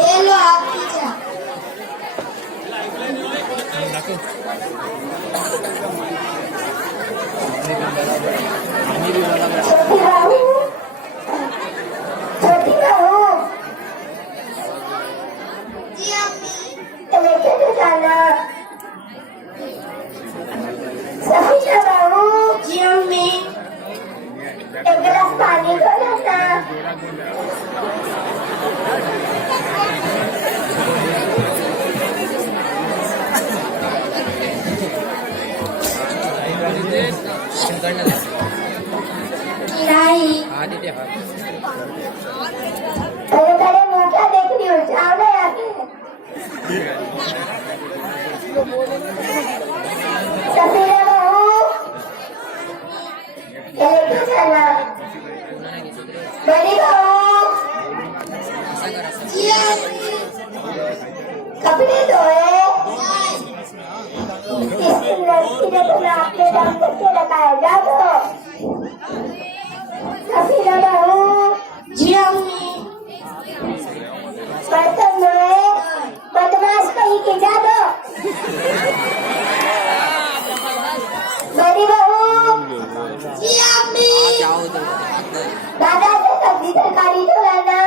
ये लो आपकी चाय। छोटी बहू, छोटी बहू। जी अम्मी। लेके तो जाना। सफीना बहू। जी अम्मी। एक गिलास पानी को लाना। नहीं। अरे तेरे मुंह क्या देख रही हो? जाओ ना यहाँ से। सफीना बहू, ये लेके जाना। बड़ी बहू। जी कपड़े धोए। इसकी लड़की ने तो आपने दम करके लगाया। जा दो। सफीना बहू। जी अम्मी। बर्तन धोए। बदमाश कहीं की। जा दो। बड़ी बहू। जी अम्मी। दादा से सब्जी तरकारी तो लाना।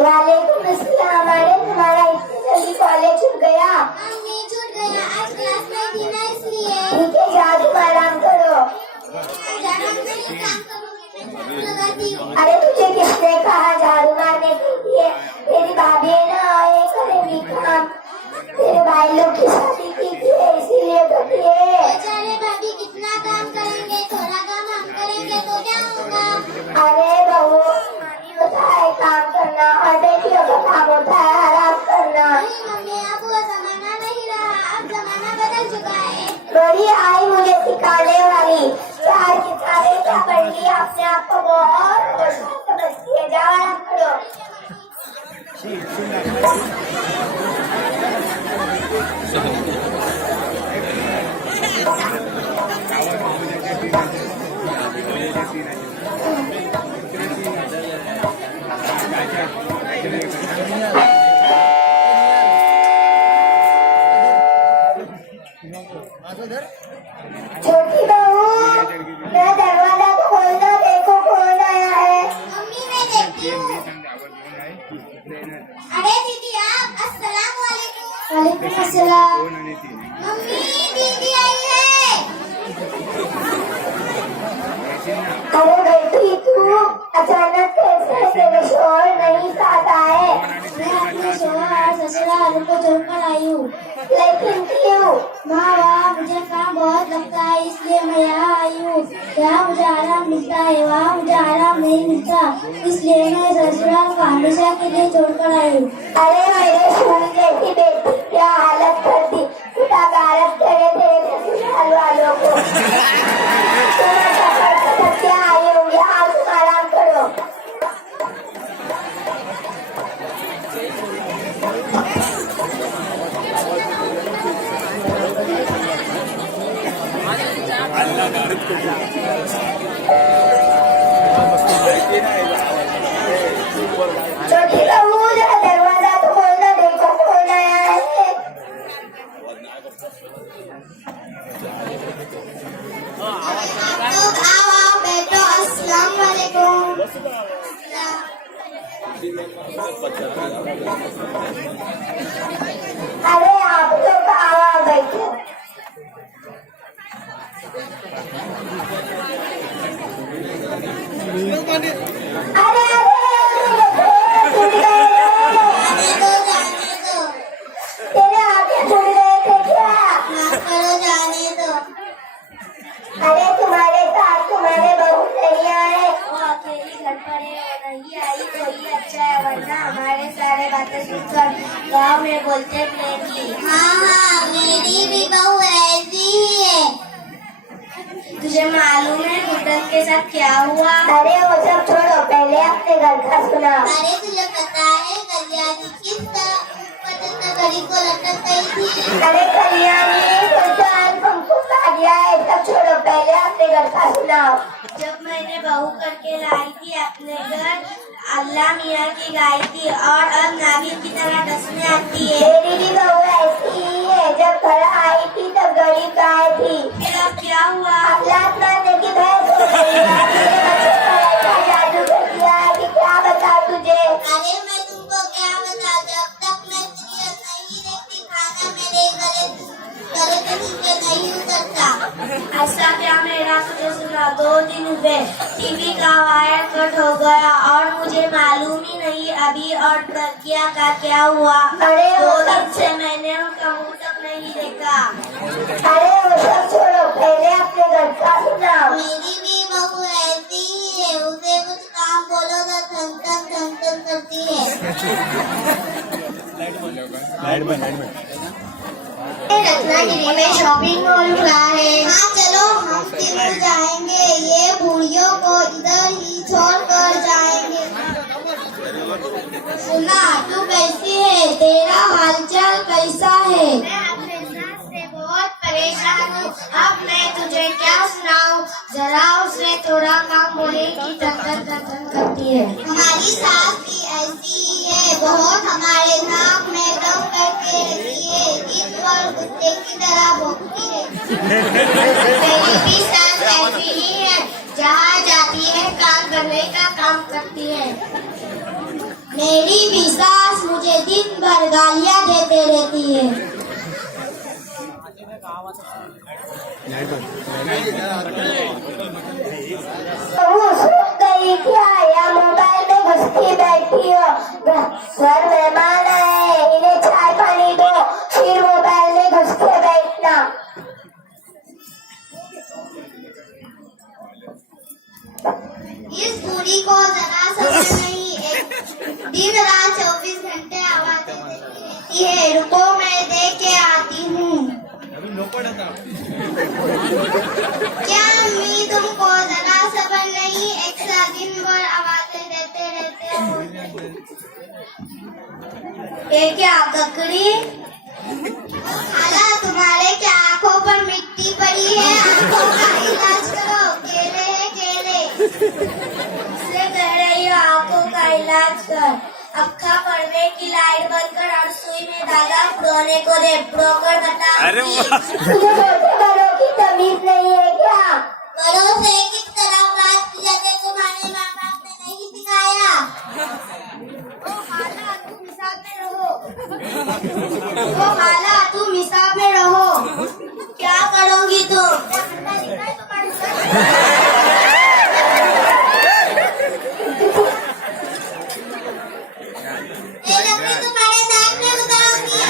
वालेकुम अस्सलाम। हमारे तुम्हारा इतनी जल्दी कॉलेज छूट गया? नहीं छूट गया, आज क्लास में थी ना इसलिए। ठीक है, जाओ तुम आराम करो। अरे तुझे किसने कहा झाड़ू मारने के लिए? तेरी भाभी है ना, ये करेगी काम। तेरे भाई लोग की शादी की थी इसीलिए तो किए। बेचारे भाभी कितना काम करेंगे, थोड़ा काम हम करेंगे तो क्या होगा? अरे बहू, मानी होता है काम करना और बेटियों का काम होता है आराम करना। नहीं मम्मी, अब वो जमाना नहीं रहा, अब जमाना बदल चुका है। बड़ी आई मुझे सिखाने वाली। चार किताबें क्या पढ़ लिया, अपने आप को बहुत होशियार समझती है। जाओ आराम करो। छोटी बहू, मैं दरवाजा तो खोलना, देखो कौन आया है। मम्मी मैं देखती हूँ। अरे दीदी आप, अस्सलाम वालेकुम। वालेकुम अस्सलाम। मम्मी दीदी आई है। अरे बेटी तू अचानक कैसे? तेरे शोहर नहीं साथ आए? मैं अपने शोहर और ससुराल को छोड़कर आई हूँ। लेकिन क्यों? माँ वहाँ मुझे काम बहुत लगता है इसलिए मैं यहाँ आई हूँ। यहाँ मुझे आराम मिलता है, वहाँ मुझे आराम नहीं मिलता, इसलिए मैं ससुराल को हमेशा के लिए छोड़कर आई हूँ। अरे मेरे फूल जैसी बेटी क्या हालत कर दी। खुदा गारत करे तेरे ससुराल वालों को। तुम्हें सफर कर क्या आई होंगे? आओ तुम आराम करो। छोटी बहू, जरा दरवाजा तो खोलना, देखो कौन आया है। आप लोग आओ बैठो। अस्सलाम वालेकुम। अरे आप लोग आओ बैठो। अरे छूट गए। जाने दो, जाने दो। तेरे आगे छूट गए थे क्या? माफ करो, जाने दो। अरे तुम्हारे साथ तुम्हारे बहू नहीं आए? वो अकेली घर पर है, वो नहीं आई तो ही अच्छा है, वरना हमारे सारे बातें सुनकर गाँव में बोलते रहेगी। हाँ हाँ, मेरी भी बहू ऐसी ही है। तुझे मालूम है गुड्डन के साथ क्या हुआ? अरे वो सब छोड़ो, पहले अपने घर का सुनाओ। अरे तुझे पता है कल्याणी किस गरीब को लटक गई थी? अरे कल्याणी तो जान तुमको गया है, सब छोड़ो, पहले अपने घर का सुनाओ। जब मैंने बहू करके लाई थी अपने घर, अल्लाह मियाँ की गाई थी और अब नागिन की तरह डसने आती है। मेरी भी बहू ऐसी ही है, जब घर आई थी तब गरीब गाय थी, फिर अब क्या हुआ? लात मारने की भैंस हो गई है। मेरे बच्चे पर ऐसा जादू कर दिया है कि क्या बताऊं तुझे। अरे मैं तुमको क्या बता, जब तक मैं सीरियल नहीं देखती खाना मेरे गले के नीचे नहीं उतरता। ऐसा क्या मेरा तुझे सुना? 2 दिन हुए टीवी का वायर कट हो गया और मुझे मालूम ही नहीं अभी और प्रज्ञा का क्या हुआ। अरे 2 वो दिन सब से मैंने उनका मुंह तक नहीं देखा। अरे वो सब छोड़ो, पहले अपने घर का सुनाओ। मेरी भी बहू ऐसी ही है, उसे कुछ काम बोलो तो धन करती है। रत्नागिरी में शॉपिंग मॉल खुला है। हाँ चलो हम तिरुपति जाएंगे, ये बूढ़ियों को इधर ही छोड़ कर जाएंगे। सुना तू कैसी है, तेरा हालचाल कैसा है? मैं अपने सास से बहुत परेशान हूँ, अब मैं तुझे क्या सुनाऊँ। जरा उसे थोड़ा काम बोले की टन करती है। हमारी सास भी ऐसी ही है, बहुत हमारे नाक में दम करके रहती है, दिन भर कुत्ते की तरह भौंकती रहती है। मेरी भी सास ऐसी ही है, जहाँ जाती है काम करने का काम करती है। मेरी भी सास मुझे दिन भर गालियाँ देते रहती है। बहू सो गई क्या या मोबाइल में घुसती बैठी हो? घर मेहमान आए, इन्हें चाय पानी दो, फिर मोबाइल में घुस के बैठना। इस बूढ़ी को जरा समझ नहीं, दिन रात 24 घंटे आवाज देती रहती है। रुको मैं दे के आती हूँ। क्या अम्मी तुमको जरा सब्र नहीं, एक साथ दिन भर आवाजें देते रहते हो। ये क्या ककड़ी? खाला तुम्हारे क्या आंखों पर मिट्टी पड़ी है, आंखों का इलाज करो। केले है केले, इसलिए कह रही हो आंखों का इलाज कर। अक्खा पढ़ने की लाइट बंद कर और सुई में धागा पुरोने को दे, पुरोकर बता। तुझे छोटे बड़ों की तमीज नहीं है क्या? बड़ों से किस तरह बात की जाती है, तुम्हारे माँ बाप ने नहीं सिखाया। ओ खाला तुम हिसाब में रहो, ओ खाला तुम हिसाब में रहो। क्या करोगी तुम? ये लकड़ी तुम्हारे नाक में उतारूंगी।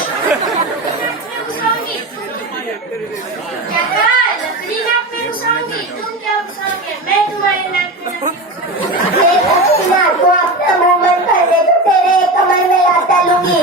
लकड़ी नाक में घुसाऊंगी? तुम क्या घुसाओगे? मैं तुम्हारे नाक में तो अपना मुंह बंद कर दे, तो तेरे कमर में लात डालूंगी।